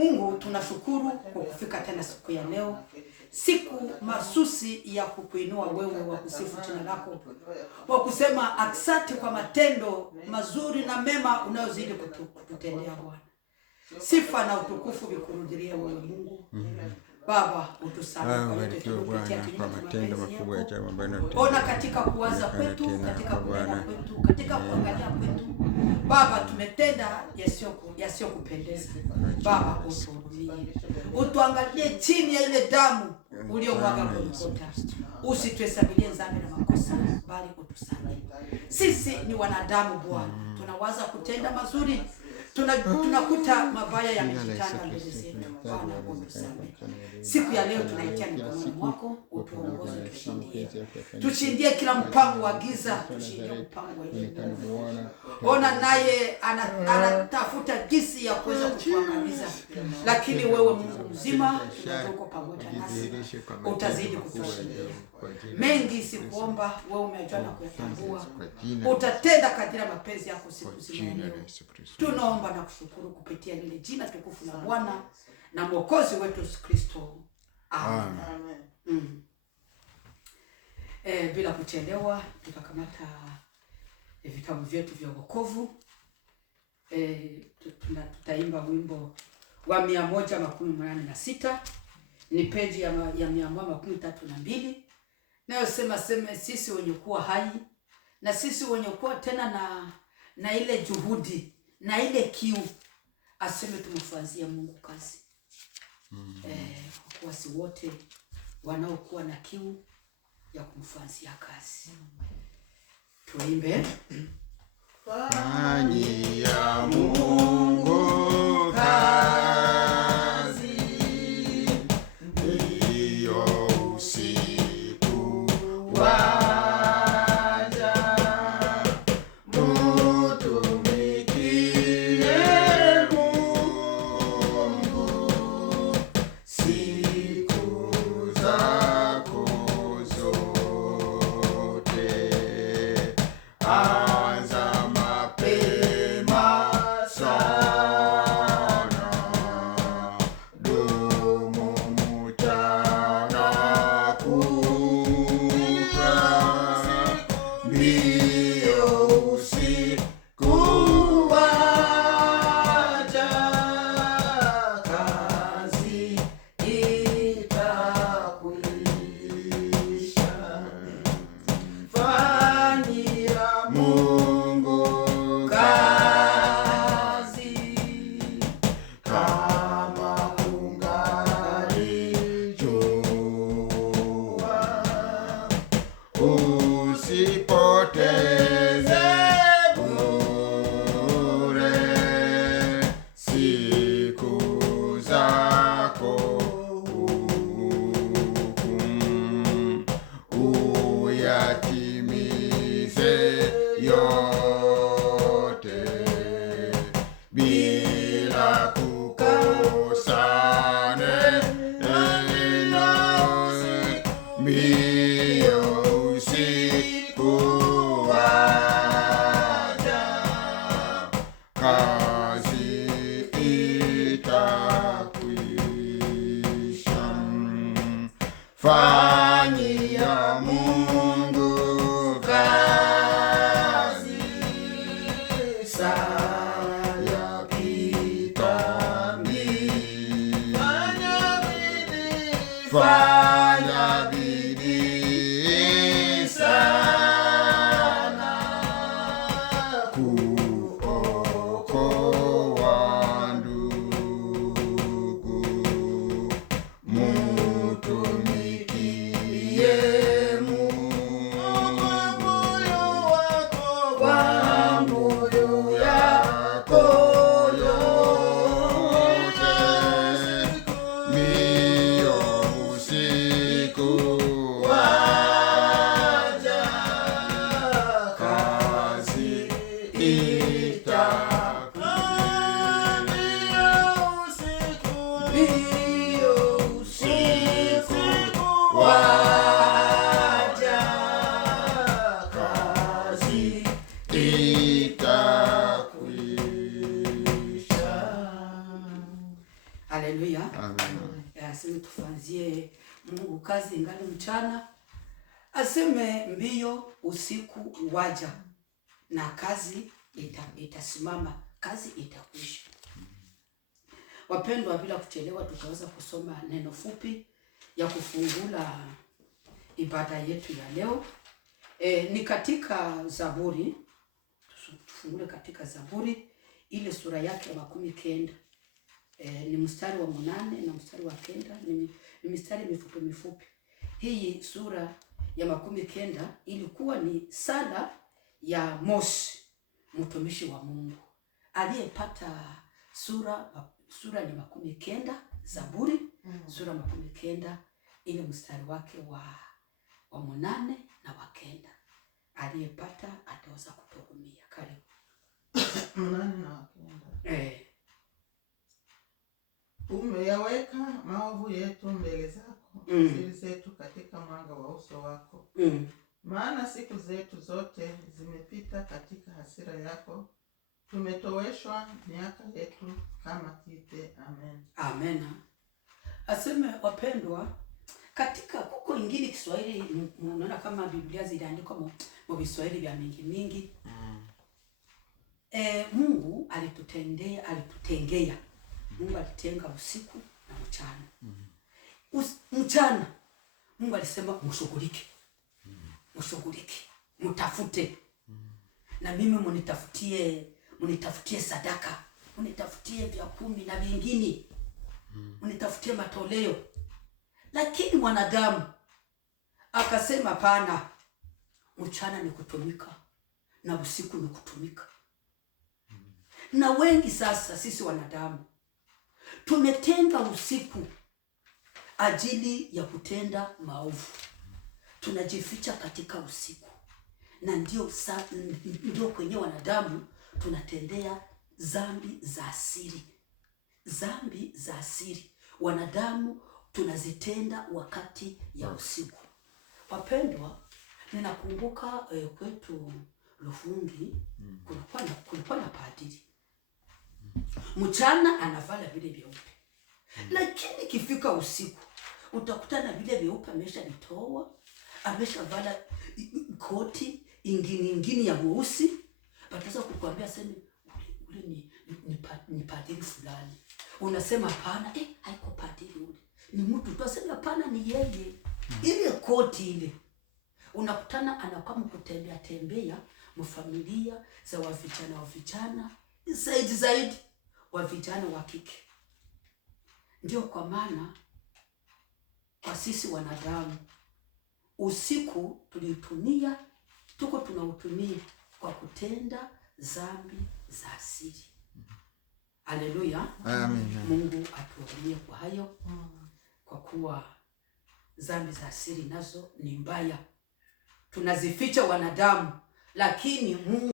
Mungu, tunashukuru kwa kufika tena siku ya leo, siku masusi ya kukuinua wewe, wa kusifu jina lako, wa kusema asante kwa matendo mazuri na mema unayozidi kututendea Bwana. Sifa na utukufu vikurudilie wewe Mungu. Baba, utusamehe kwa yote tuliyokutia kinyume na matendo makubwa ya ajabu ambayo tunatenda. Ona katika kuwaza kwetu, katika kunena kwetu, katika kuangalia kwetu, Baba, tumetenda yasiyokupendeza. Baba, utuhurumie. Utuangalie chini ya ile damu uliyomwaga Golgotha. Usituhesabie dhambi na makosa, bali utusamehe. Sisi ni wanadamu Bwana. Tunawaza kutenda mazuri, tunakuta mabaya yamejitanda mbele zetu. Bwana, utusamehe. Siku ya leo tunaitia mikononi mwako, utuongoze tushindie kila mpango wa giza, tushindie mpango wa Mungu. Ona naye anatafuta jinsi ya kuweza kutuangamiza, lakini wewe Mungu mzima uko pamoja nasi, utazidi kutushindia. Mengi sikuomba, wewe umejua na kuyatambua, utatenda kadiri mapenzi yako siku zima leo. Tunaomba na kushukuru kupitia lile jina tukufu la Bwana na Mwokozi wetu Yesu Kristo. Amen. Bila kuchelewa tutakamata vitabu vyetu vya wokovu. Tutaimba wimbo wa 186, ni peji ya 132, nayo sema sisi wenye kuwa hai na sisi wenye kuwa tena na ile juhudi na ile kiu, aseme tumfanyie Mungu kazi. Kwa si wote wanaokuwa na kiu ya kumfanyia kazi. Tuimbe. Fanyia Mungu kazi, ndiyo usiku waja, mutumikie Mungu siku zako zote. Anza mapema sana, dumu mchana kutwa, mbio usiku waja, kazi itakwisha. Fanyia Mungu kazi, kama ungali jua, usipoteze bure siku zako huku, uyatimize yote bila kukosa neno, mbio usiku waja, kazi itakwisha. Fanyia Mungu kazi, saa yapita mbio. Fanya bidii sana kuokoa ndugu, mutumikie Mungu kwa moyo wako yote, mbio usiku waja, kazi mbio usiku waja, kazi itakwisha. Haleluya. Amen. Aseme tufanzie Mungu kazi ingali mchana. Aseme mbio usiku waja, na kazi itasimama, kazi itakwisha. Wapendwa, bila kuchelewa tutaweza kusoma neno fupi ya kufungula ibada yetu ya leo. Ni katika Zaburi. Tufungule katika Zaburi ile sura yake ya 90. Ni mstari wa 8 na mstari wa 9, ni mstari mifupi. Hii sura ya 90 ilikuwa ni sala ya Mose, mtumishi wa Mungu aliyepata sura ni 90, Zaburi sura 90 ile mstari wake wa 8 na wa 9. Aliyepata ataweza kutuhumia. Karibu. 8 na 9. Umeyaweka maovu yetu mbele zako, siri zetu katika mwanga wa uso wako. Maana siku zetu zote zimepita katika hasira yako, tumetoweshwa miaka yetu kama kite. Amen. Amen. Aseme wapendwa, katika kuko ingine Kiswahili unaona kama Biblia ziliandikwa kwa Kiswahili vya mingi. Mungu alitutengea. Mungu alitenga usiku na mchana. Mchana Mungu alisema mshughulike. Mtafute. Na mimi munitafutie sadaka, munitafutie vya 10 na vingine. Munitafutie matoleo. Lakini mwanadamu akasema pana, mchana ni kutumika na usiku ni kutumika. Na wengi sasa sisi wanadamu tumetenga usiku ajili ya kutenda maovu. Tunajificha katika usiku. Na ndio kwenye wanadamu tunatendea dhambi za asili. Wanadamu tunazitenda wakati ya usiku. Wapendwa, ninakumbuka kwetu Lufungi kulikuwa na padiri. Mchana anavala vile vyeupe. Lakini kifika usiku utakutana vile vyeupe ameshavitoa, ameshavala koti ingine ya mweusi. Bataweza kukuambia sema ule ni padiri fulani. Unasema hapana, haiko padiri ule. Ni mtu tu. Asema hapana, ni yeye. Ile koti ile. Unakutana anakuwa mkutembea mfamilia za wavijana zaidi wa vijana wa kike. Ndio kwa maana kwa sisi wanadamu usiku tunautumia kwa kutenda dhambi za asili. Haleluya. Amen. Mungu atuhurumie kwa hayo. Kwa kuwa dhambi za asili nazo ni mbaya. Tunazificha wanadamu, lakini Mungu